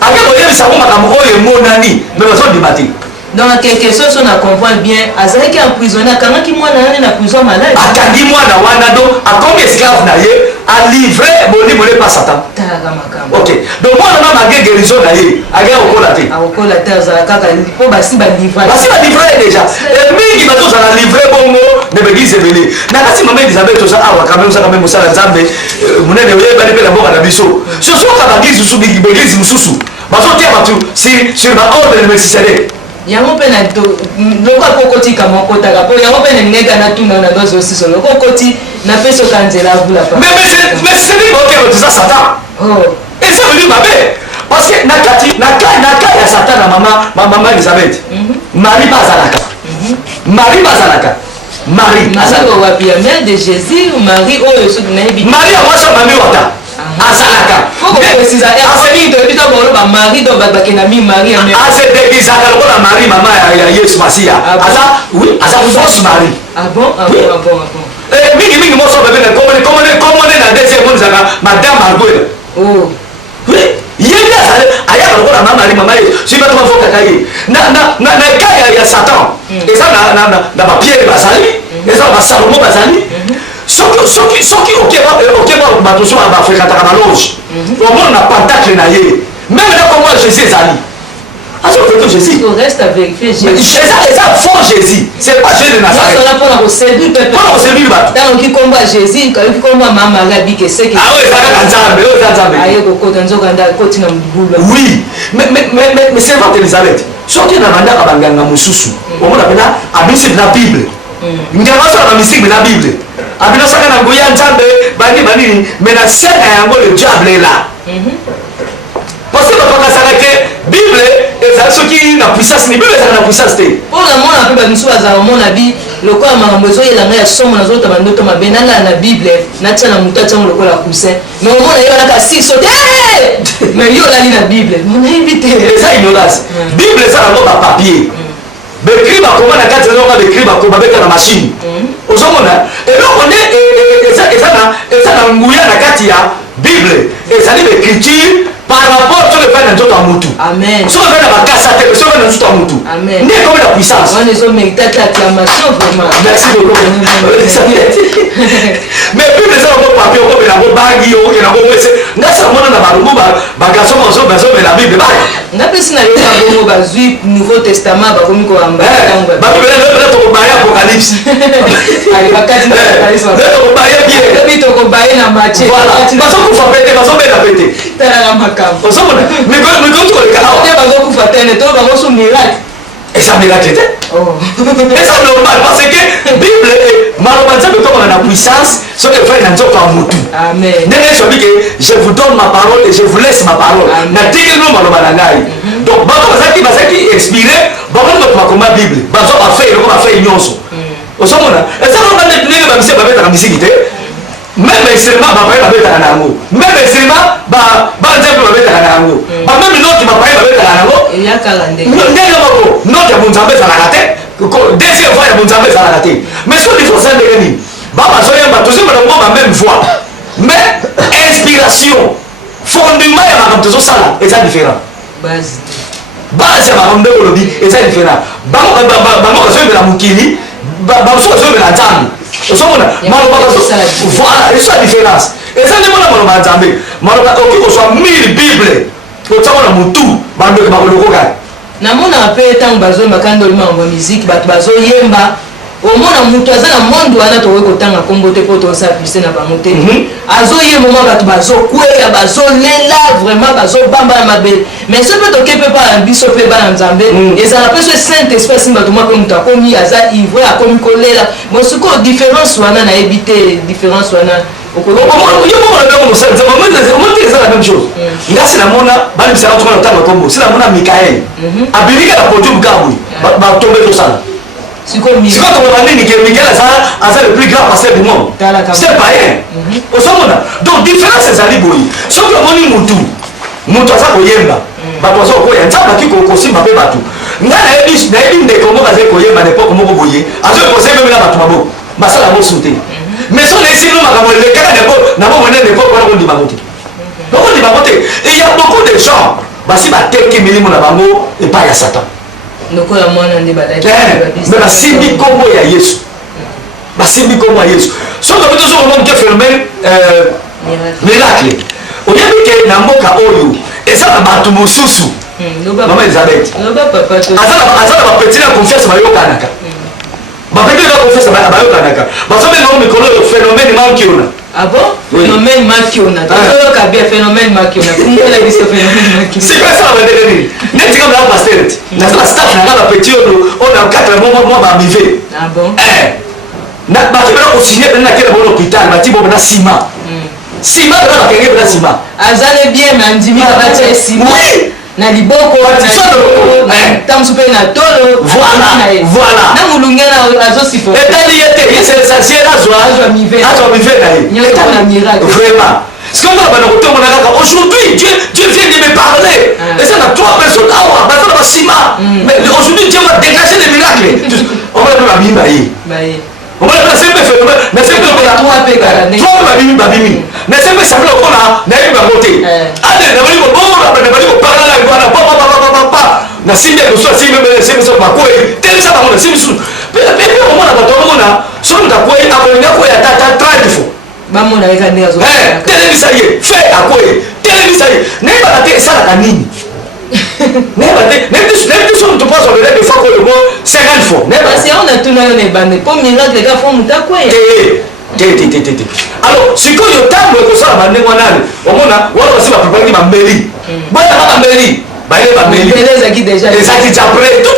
ake koyebisango makambo oyo emonani me bazondima te donc quelque chose on a comprendre bien azalaki emprisonné akangaki mwana wana na prison malade akangi mwana wana donc akomi esclave na ye alivre bolimo ne pa satan talaka makambo ok donc mwana na mage guérison na ye ake akokola te akokola te azala kaka mpo basi balivre ye déjà mingi bazozala livre bongo ne baeglise ebele na kasi mama Elisabeth toza awa quand même osaka me mosala nzambe monene oyebani mpe na mboka na biso sosoka baeglise mosusu bazotia bato sur baordre de melchisedek yango mpe loko akokotika mokotaka mpo yango mpe nengeka natuna na dozi osiso loko okoti napesi oka nzela avula pa mais c'est okelo toza satan eza venu mabe parce que na kati ya satan na mama Elisabeth Marie bazalaka Marie wapi ya mère de Jésus Marie oyo soki nayebi Marie awasa mami wata azalaka Marie do bakena mi Marie azedekisaka lokola Marie mama ya Yesu Masiya aza fausse Marie mingi moso bebene komone na deuxième monizaka madame Marguerite yebi ayaka lokola Marie mama Yesu soki bato bafokaka ye na ekai ya Satan eza na bapiere bazali eza na basalomo bazali soki okeba bato so bafréquentaka baloge omona na pentacle na ye même na komona Jésus ezali azofréquente Jésus reste à vérifier eza faux Jésus c'est pas Jésus de Nazareth mpona koséduire bato ntango kikombo ya Jésus kikombo ya mama Marie abike seke oyo ezalaka nzambe oyo eza nzambe aye kokota nzoka nda akoti na libula oui mais servante Elisabeth soki na bandaka banganga mosusu omona mpena abisi na bible nganga osala bamisiki na bible abinosaka na nguya nzambe banini mais na sena yango le diable est là parce que bapakasaka ke bible ezali soki na puissance ni bible ezalaka na puissance te mpona mona mpe bato mosusu bazala komona bi lokola makambo ezoyelanga ya somo nazota bandoto mabe nanga na bible natia na moto atiango lokola cousin mais omona ye wanaka siso te mais yo olali na bible monayebi te eza ignorance bible eza nango bapapier bekri bakoma na kati ezonga bekri bakoma beka na machine ozomona eloko nde eza na nguya na kati ya bible ezali baécriture par rapport à ce que fait dans notre mutu. Amen. Ce que fait dans ma casse à terre, ce que fait dans notre mutu. Amen. N'est comme la puissance. On est au mérite l'acclamation vraiment. Merci beaucoup. Mais plus les gens vont papier, on va la bagui, on va la ça on a ba garçon on la Bible. Na pesi na yo ba bazui Nouveau Testament ba komi ko amba. Ba Bible là to ba ya Apocalypse. Allez bakati na Apocalypse. To ba ya bien. Depuis to ko ba na Matthieu. Voilà. Parce qu'on faut péter, parce qu'on va la péter. Tala la makam. On s'en mais quand tu le cas. On est ba ko fa tene to ba ko so miracle. Et ça miracle était. Oh. Et ça normal parce que Bible est malheureusement comme on a la puissance, ce que fait dans notre mutu. Amen. N'est-ce pas que je vous donne ma parole et je vous laisse ma parole. Na tiki no malobana ngai. Donc bato bazaki expiré, bato notre combat Bible. Bato ba fait nyonso. Osomona. Et ça on va tenir ba mise ba mettre en musique. Même instrument ba pa ba mettre na ngo. Même instrument ba nzembe ba mettre na ngo. Ba même note ba pa ba mettre na ngo. Il y a calendrier. Note ya bunzambe za la raté. Deuxième fois ya bunzambe za la raté. Mais ce qu'il faut c'est de gagner. Baba soyemba toujours la même voix. Mais inspiration, fondement ya makambo tozo sala eza différent. Base ya makambo ndeko lobi eza différent. Bango soyemba la mukili, bango soyemba la nzambe. Osomona voilà, et ça la différence. Et ça n'est pas la nzambe. Maloba okiko soit 1000 Bible. Otsama na mutu, bando ba kolokoka. Na mona pe tango bazo makando lima en musique, bat bazo yemba. Au mona mutu aza na monde wana to weko tanga kombote poto sa pisse na bangote. Azo yemba mo bat bazo kweya bazo lela vraiment bazo bamba na mabel. Mais ce peut toke pe pa biso pe ba nzambe. Et ça rappelle ce Saint-Esprit simba to mako mutu akomi aza ivre akomi kolela. Mo suko différence wana na ebité différence wana. C'est la même chose. Il a c'est la mona, c'est la mona c'est la mona Michael. Abilika la podium Gabou, va tomber tout ça. C'est quand on va dire que Michael a le plus grand pasteur du monde. C'est pas rien. Donc différence c'est ali boy. Sauf que moni mutu. Mutu asa koyemba. Bato asa koyemba. Nzamba ki kosimba pe bato. Nga na ebi ndeko moko aza koyemba n'époque moko boye. Azo conseiller même na bato mabo. Basala mo sauter. Mais son exil les cas n'avons pas l'époque où on dit bagoté. Donc on dit bagoté. Et il y a beaucoup de gens, si ma tête qui est mon abango et pas à Satan. Donc on a moins de débat. Mais la simbi comme il y a Yesu. La simbi comme il y a Yesu. Sauf que toujours au monde qui phénomène miracle. On y a vu que Namboka Oyo et ça va battre mon sousou. Maman Elisabeth. Azala va pétiner la confiance à Mario Kanaka. Bapeke la confiance à Mario Kanaka. Parce que nous le phénomène manquiona. Ah bon? Phénomène manquiona. Donc il y a phénomène manquiona. Comment elle a dit ce phénomène manquiona? C'est quoi ça va dire? N'est-ce comme la pasteur? N'a pas staff n'a pas petit on a 4 mois va arriver. Ah bon? Na ba te ba signer dans quel bon hôpital, ba ti bo na ciment. Ciment ba ka ngeba na ciment. Azale bien mais ndimi ba ti ciment. Na liboko tamsupe na tolo voilà na mulungela azo sifo etali yete c'est l'essentiel azwa mive na miracle vraiment ce qu'on va dans le temps aujourd'hui Dieu vient de me parler et ça na 3 personnes ah ba ça ba sima mais aujourd'hui Dieu va dégager des miracles on va dans la bimba yi on va passer le phénomène mais c'est que la babimi mais c'est que ça veut qu'on a na ba côté allez na bali ko bon na bali ko parler la quoi na simbe ko so simbe c'est so ba ko tel ça ba mo simbe so pe on mona ba to mona so nda ko ina ko ina ko ya tata 30 fois ba mona eka ndia zo tel ça y est fait à quoi tel ça y est ne ba te ça la nini ne ba te ne tu so tu passes le des fois ko le mot 50 fois ne ba c'est on a tout na ne bande pour miracle les gars font muta quoi alors si ko yo tambo ko ça ba ne wana on mona wala si ba préparer ma mairie ba ba mairie ba mairie les acquis déjà les acquis déjà prêt tout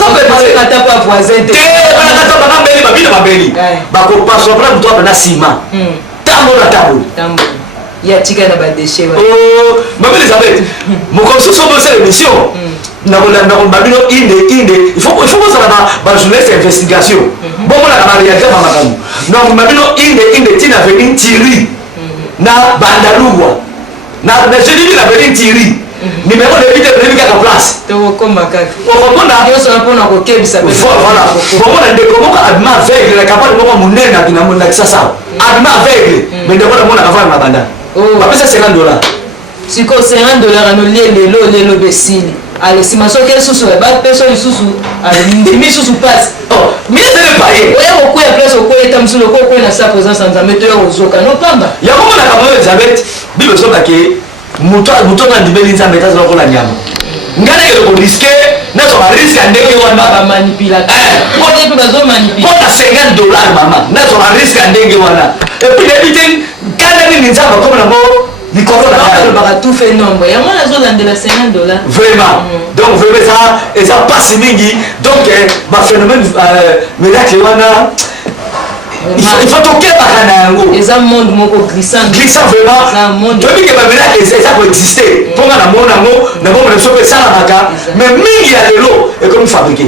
ça fait passer na tapa voisin te na tapa na mairie ba bina ba mairie ba ko passe plan toi na ciment tambo ya tika na ba déchet oh maman Elisabeth mon comme ça sur cette émission na babino inde il faut ça ba journaliste investigation bon on a réalité ma makamu non babino inde tina avec Thierry na Bandalugwa na je dis la avec Thierry numéro de vite de la place to koma kaka on a yo so na ko kebisa pe voilà bon on a de comment adma aveugle la capable de monena kina sasa adma aveugle mais de voilà mona kafanya mabanda oh ba pesa $50 siko $50 lelo besili ale sima soki lisusu bapeso lisusu ndimi lisusu pasi ministre paye oya kokwea place okweta mosolo oko okwena sa présence ya nzambe to ya kozoka nopamba yango monaka moyo elizabeth bible esobake moto na ndimeli nzambe ete azala kola nyama ngai nakele koriske nazwa bariske ya ndenge wana bamanipulateur mpe bazomanipula mpona $50 mama nazwa bariske ya ndenge wana epuis nayebi te kana nini nzambe akoma nango likolo na balobaka tout fait nombre yango nazolandela $50 vraiment donc vraiment eza pasi mingi donc baphénomène miracle wana il faut tokebaka na yango eza monde moko glissant vraiment tobike bamiracle eza koexiste mponga na mona yango na bomona biso mpe esalamaka mais mingi ya lelo ekomi fabriqué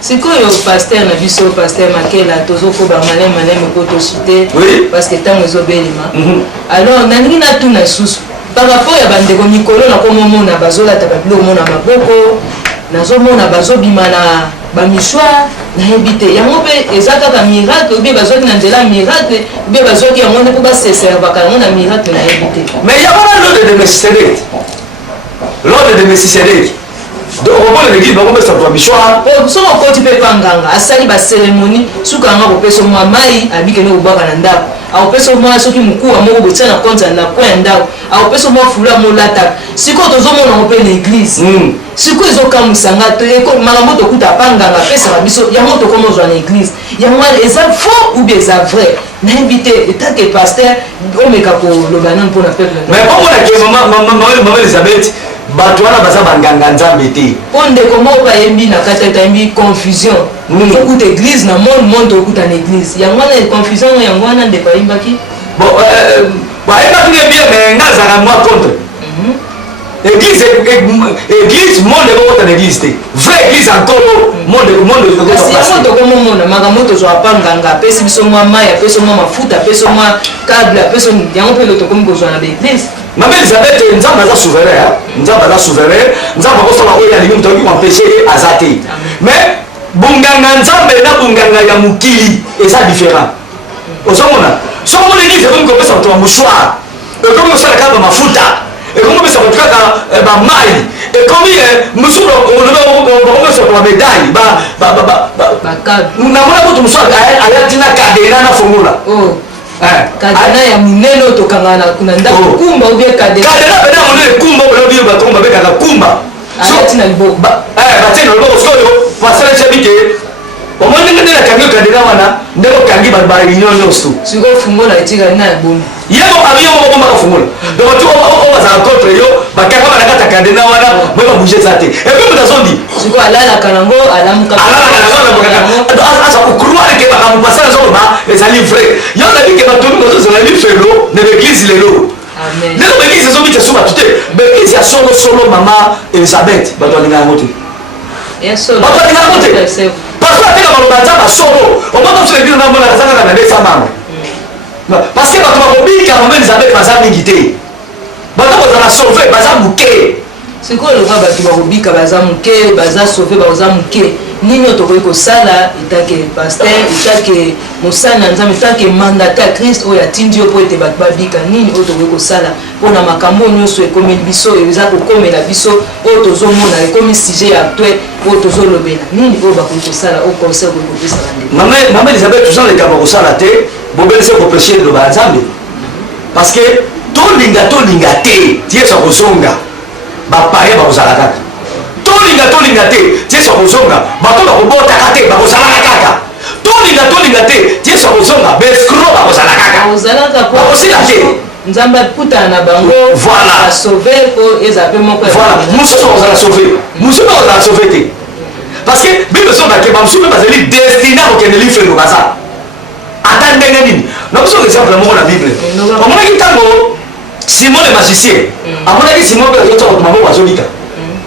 sikoyo paster na biso paster makela tozokoba maleme po tosute parce que ntango ezobelema alors nalingi natuna lisusu par rapport ya bandeko mikolo nakomomona bazolata babilo omona maboko nazomona bazobima na bamishwar nayebi te yango mpe eza kaka miracle obie bazwaki na nzela miracle obie bazwaki yango nde mpo baseservaka yango na miracle nayebi te mais yabana l'ordre de Melchisedec donc on l'église bango pesa kwa mishwar soki okoti mpe panganga asali baceremonie suka yanga kopesa mwa mai abikende kobwaka na ndako akopesa mwa soki mokuwa moko botia na konza na po ya ndako akopesa mwa fula molataka sikoyo tozomona ngo mpe na eglise sikoyo ezokamwisanga makambo tokuta panganga apesaka biso yango tokomozwa na eglise yango wana eza faux ou bien eza vrai nayebi te etake paster omeka koloba nani mpona peuple mais omonake mama Elizabeth bato wana baza banganga nzambe te mpo ndeko moko bayembi na kati ayembi confusion tokuta église na monde tokuta na église yango wana confusion yango wana ndeko ayembaki bayembaki ne bien mais nga azalaka mwa contre église monde ekokota na église te vrai église encore kasi yango tokomomona makambo tozwaka pa nganga apesi biso mwa mai apesi mwa mafuta apesi mwa cable apesi yango mpe lo tokomi kozwa na baeglise mama Elizabeth nzambe aza souverain nzambe aza souverain nzambe akosala oyo alingi moto akoki koempêche aza te mais bonganga nzambe na bonganga ya mokili eza différent ozomona soki omona église ekomi kopesa bato ba mouchoir ekomi kosala kaka bamafuta ekomi kopesa bato kaka bamai ekomi mosusu bakomesa bamedaille namona moto mosusu ayati na kadena na fongola kadena ya minene oyo tokanga na ndako kumba obie kadena pena monene kumba oyo bato babekaka kumba alati na liboko batie na liboko sikoyo pasala chabike omoni ndenge nakangi okadena wana ndenge okangi baunion nyonso sikoyo fungola etikali na bomi yebo abiyo moko bombaka fungola donc batu oyo bazala contre yo bakanga banakata kadena wana moye babouge eza te epuis moto azondi sikoyo alalaka nango aza kokroire ke makambo pasala azoloba ezali vrai yo nabike bato mingi ozozala lifelo na baeglise lelo lelo baeglise ezobika so bato te baeglise ya solosolo mama Elizabeth bato balingaka yango te bato balingaka yango te parce que ateka baloba nzambe solo omona so eglise namona aza kaka na 200 membre parce que bato bakobika mama Elizabeth baza mingi te bato kozala sauve baza moke sikoyo loba bato bakobika baza moke baza sauve baza moke nini oyo tokoki kosala etake paster etake mosali na nzambe etake mandate ya Christ oyo atindi yo mpo ete bato babika nini oyo tokoki kosala mpona makambo nyonso ekomeli biso eza kokomela biso oyo tozomona ekomi sujet ya actuel oyo tozolobela nini oyo bakoki kosala oyo conseil okoki kopesaka ndeko mama Elizabeth tozaleka bakosala te bobelisi kopeshe liloba ya nzambe parce que tolinga te tieso kozonga bapaye bakozala kaka tolinga te tieso kozonga bato bakobotaka te bakozalaka kaka tolinga te tieso kozonga baescro bakozala kaka bakosila te nzambe akutana na bango basauve po eza mpe moko mosusu bakozala sauve te parce que bible ezobake bamosusu mpe bazali destine akokende lifelo baza ata ndenge nini na biso exemple moko na bible omonaki ntango Simon le magicien amonaki Simon mpe azotaka bato maboko azobika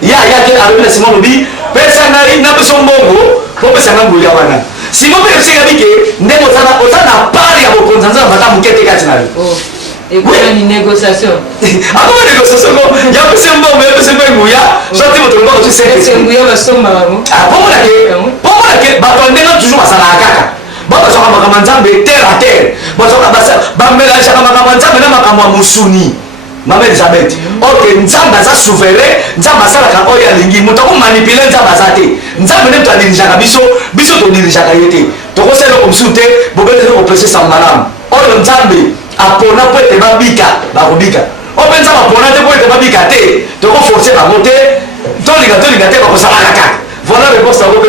yake alobi na Simon lobi pesa ngai na biso mbongo bopesanga nguya wana Simon mpe ebisenga bike ndenge oza na part ya bokonzi nzambe bata moke te kati na yo ekoni négociation akoma négociation ko yapese mbongo yapese mpe nguya soki moto lobaka nguya basombaka pomonake bato ndenge toujours basalaka kaka bazwaka makambo ya nzambe terre à terre bamelangeaka makambo ya nzambe na makambo ya mosuni Maman Elisabeth. Ok, nzambe aza souverain, nzambe asalaka oyo alingi, moto akomanipule nzambe aza te. Nzambe nde moto adirijaka biso todirijaka ye te. Tokosala eloko mosusu te, bobele koprese sango malamu. Oyo nzambe apona po ete babika, bakobika. Oyo mpe nzambe apona te po ete babika te, tokoforce bango te, tolinga te bakosalaka kaka. Voilà la réponse à vous,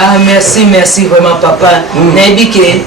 Ah, merci vraiment, papa. Naibike,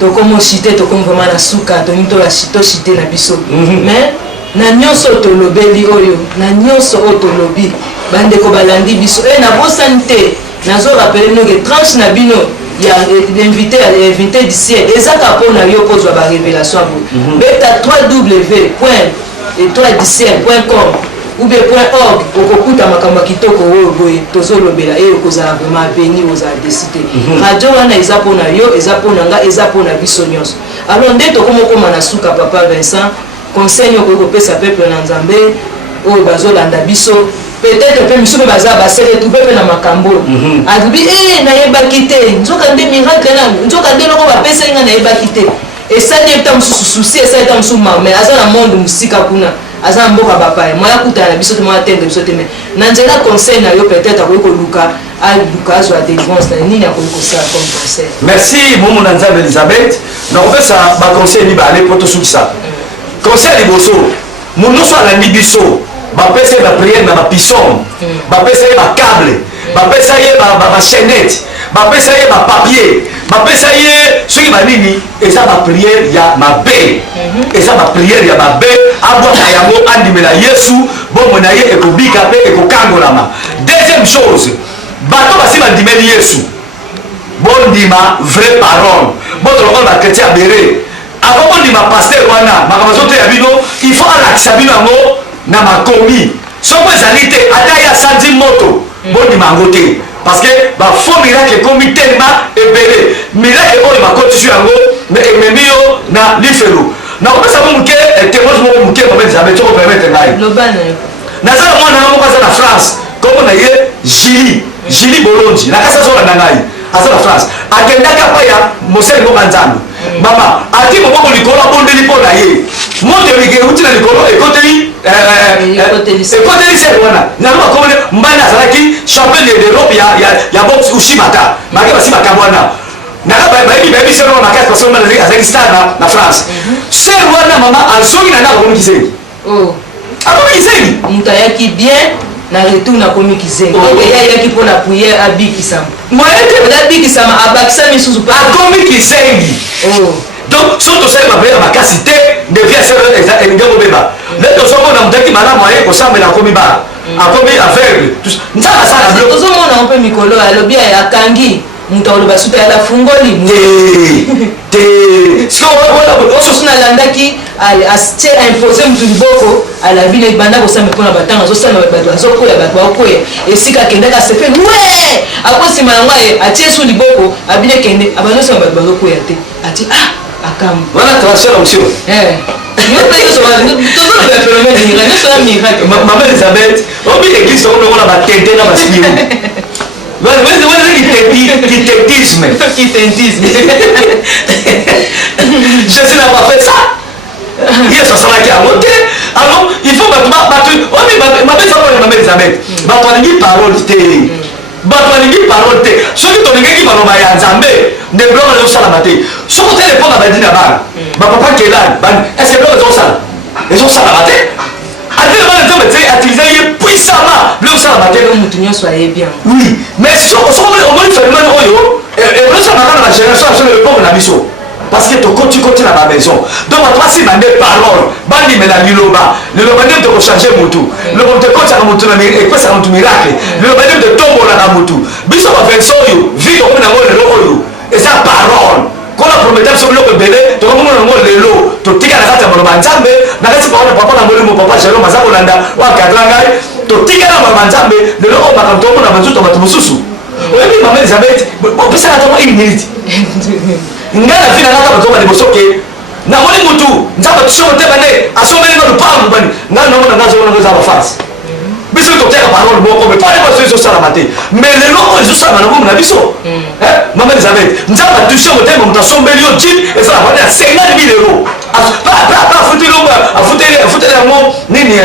tokomo chité, tokomo vraiment la souka, tonito la chito chité na biso. Mais, na nyonso tolobeli oyo, na nyonso otolobi, bande ko balandi biso. Na bosante, nazo rappeler nous que tranche na bino, il y a l'invité d'ici, et ça capone na yo pose la révélation à vous. Beta 3w.etoilediciel.com ou bien .org okokuta makambo kitoko oyo boye tozolobela e okozala vraiment béni ozala décidé radio wana eza mpona yo eza mpona nga eza mpona biso nyonso alors nde tokomokoma na suka papa Vincent conseil okoki kopesa peuple na nzambe oyo bazolanda biso peut-être mpe misu mpe baza basele tu mpe na makambo alobi nayebaki te nzoka nde miracle na nzoka nde loko bapesa nga nayebaki te esali eta mosusu susi esali eta mosusu mais aza na monde mosika kuna aza mboka bapaya moya kutana na biso te moya tendre biso te mais na nzela conseil na yo peut-être akoki koluka aluka azwa délivrance na nini akoki kosala comme conseil. Merci momo na nzambe Elisabeth nakopesa baconseil mibale mpo tosukisa conseil liboso mundu nyonso alandi biso bapesa ye bapriere na bapison bapesa ye bacable bapesa ye bachaînette bapesa ye bapapier bapesa ye soki banini eza bapriere ya mabe eza bapriere ya mabe abwaka yango andimela yesu bomoi na ye ekobika mpe ekokangolama. Deuxième chose bato basi bandimeli yesu bondima vraie parole botolokola bakretien abere avant bondima paster wana makambo azoteya bino il faut alakisa bino yango na makomi soko ezali te ata ye asandi moto bondima yango te parce que bafaux miracle ekomi tellement ebele miracle oyo bakotisi yango ememi yo na lifelo nakopesa mo moke témoignage moko moke Maman Elisabeth soko permettre ngai naza na mwana moko aza na France kombo na ye Julie Bolonji nakasi azolanda ngai aza na France akendaka mpa ya mosali moko ya nzambe mama ati moboko likolo abondeli mpo na ye moto euti na likolo ekoteli sere wana nano bakomone mbani azalaki champion d'Europe ya boxe ushimata make basimaka wana naka bayebi sere wana makasi parce que azalaki star na France sere wana mama azongi na ndako akomi kisengi akomi kisengi moto ayaki bien na retour na komi kisengi eyaki mpona priere abikisama abikisama abakisa misusu mpe akomi kisengi donc so tosali bapriere makasi te devia elingi kobeba nde tozomona motaki malamu aye kosambela akomi ba akomi aveugle nzambe asala bilo tozomona mpe mikolo alobi akangi moto aloba suta yala fungoli te osusu nalandaki atie impose motu liboko alabi na ebanda kosamba mpona batanga azosala bato azokoya bato bakoya esika akendaki asepe we akosima yango atie su liboko abine kende abandosima bato bazokoya te ati akambo wana transfert monsieur Maman Elisabeth obi église okonokola batente na baspiru Quitétisme. Jésus n'a pas fait ça. Il est sur ça qui a monté. Alors, il faut battre. Maman Elisabeth. Battre parole té. Battre parole té. Ceux qui t'ont dit qu'ils vont envoyer en Zambé, ne bloquent pas le sol à mater. Ceux qui téléphone à Badina Bar. Ma papa qui est là. Est-ce que bloquent le sol? Ils ont ça à mater. Attiser puissamment le salabaté. Oui, mais si on fait phénomène et on ça va la génération le pauvre la mission. Parce que tu continues à la maison. Donc on va passer dans des paroles. Bandi mais la liloba. Le loba de changer motu. Le loba de coach à motu et quoi ça un miracle. Le loba de tomber la motu. Biso va faire ça yo. Vie on a le loyo. Et ça parole. Quand la prometteur sur le bébé, tu vas voir le lot, tu tiens la carte à mon banzambe, n'a pas si papa n'a mon papa, j'ai l'homme à Zabolanda, ou à Kadrangai, tu tiens la banzambe, le lot au macanton, on a vendu ton bateau sous. Oui, Maman Elisabeth, on peut s'attendre une minute. N'a la fille n'a pas besoin de bosoké. N'a pas de moutou, n'a pas de son tébané, à son ménage de parle, n'a pas de face. biso totiaka parole moko me pale baso ezosalama te mais lelo oyo ezosalama na bomo na biso mama Elisabeth nzambe atushe motema moto asombeli yo jip ezala vale ya 50 000 euros afuteli yango nini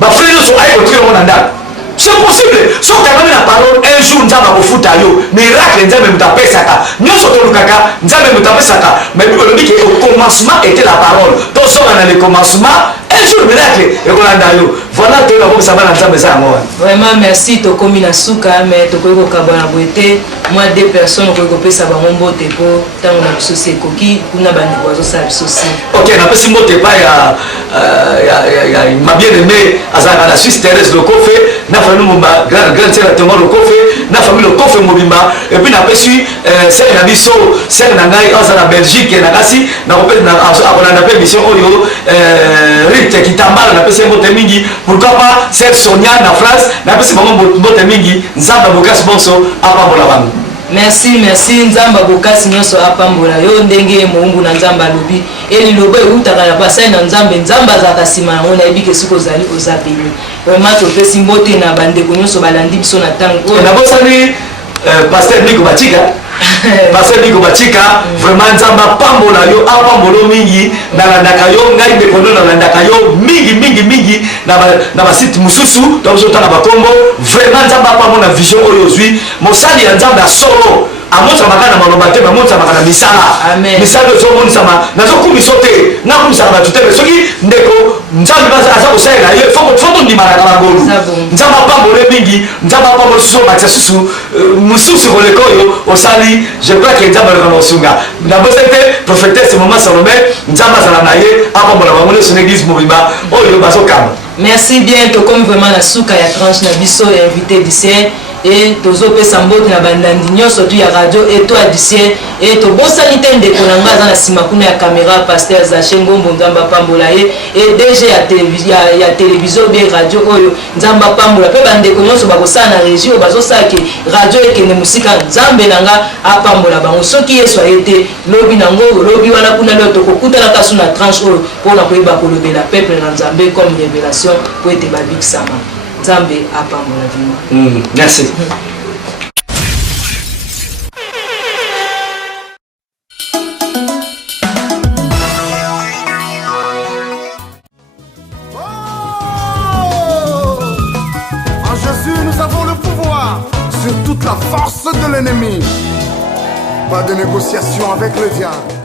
bafrere nyonso aye kotikela yango na ndako c'est possible soki akami na parole un jour nzambe akofuta yo miracle nzambe moto apesaka nyonso tolukaka nzambe moto apesaka mais bible elobi ke au commencement était la parole tozonga na le commencement un jour miracle ekolanda yo voilà toyeba komisa bana nzambe eza yango wana vraiment merci tokomi na suka mais tokoki kokabwa na boye te moi deux personnes okoki kopesa bango mbote mpo ntango na biso si ekoki kuna bandeko bazosala biso si ok napesi mbote epai ya ma bien aimé azalaka na Suisse Thérèse Lokofe na famille mobimba grande sœur Thomas Lokofe na famille Lokofe mobimba et puis napesi sœur na biso sœur na ngai aza na Belgique na kasi akolanda mpe mission oyo Rite Kitambala napesi mbote mingi pourquoi pas sœur Sonia na France napesi bango mbote mingi nzambe bokasi bonso apambola bango merci nzambe bokasi nyonso apambola yo ndenge moumbu na nzambe alobi elilobo eutaka na basai na nzambe azalaka nsima yango nayebi ke soki ozali oza beni vraiment topesi mbote na bandeko nyonso balandi biso na ntango nabosani paster Nico Batika paster Nico Batika vraiment nzambe apambola yo apambolo mingi nalandaka yo ngai ndeko no nalandaka yo mingi na basite mosusu tozotanga bakombo vraiment nzambe apambola vision oyo ozwi mosali ya nzambe ya solo amotamaka na maloba te amotamaka na misala ezomonisama nazokumisa te nakumisaka bato te soki ndeko nzambe aza kosalela ye fo tondimanaka bangolu nzambe apambole mingi nzambe apambole susu obatisa susu mosusu koleka oyo osali je crois ke nzambe aleka na osunga nabosa te prophétesse mama Salomé nzambe azala na ye apambola bango nyonso na église mobimba oyo bazokamba merci bien tokomi vraiment na suka ya tranche na biso invité du ciel et tozopesa mbote na bandandi nyonso tu ya radio étoile du ciel et tobosani te ndeko na ngai aza na nsima kuna ya caméra pasteur Zache Ngombo nzambe apambola ye et DG ya télévision be radio oyo nzambe apambola mpe bandeko nyonso bakosala na régie oyo bazosala ke radio ekende mosika nzambe na nga apambola bango soki yesu aye te lobi nango lobi wana kuna leo tokokutanaka su na tranche oyo mpona koyeba kolobela peuple na nzambe comme révélation po ete babikisama nzambe apambola bino merci En Jésus, nous avons le pouvoir sur toute la force de l'ennemi. Pas de négociation avec le diable.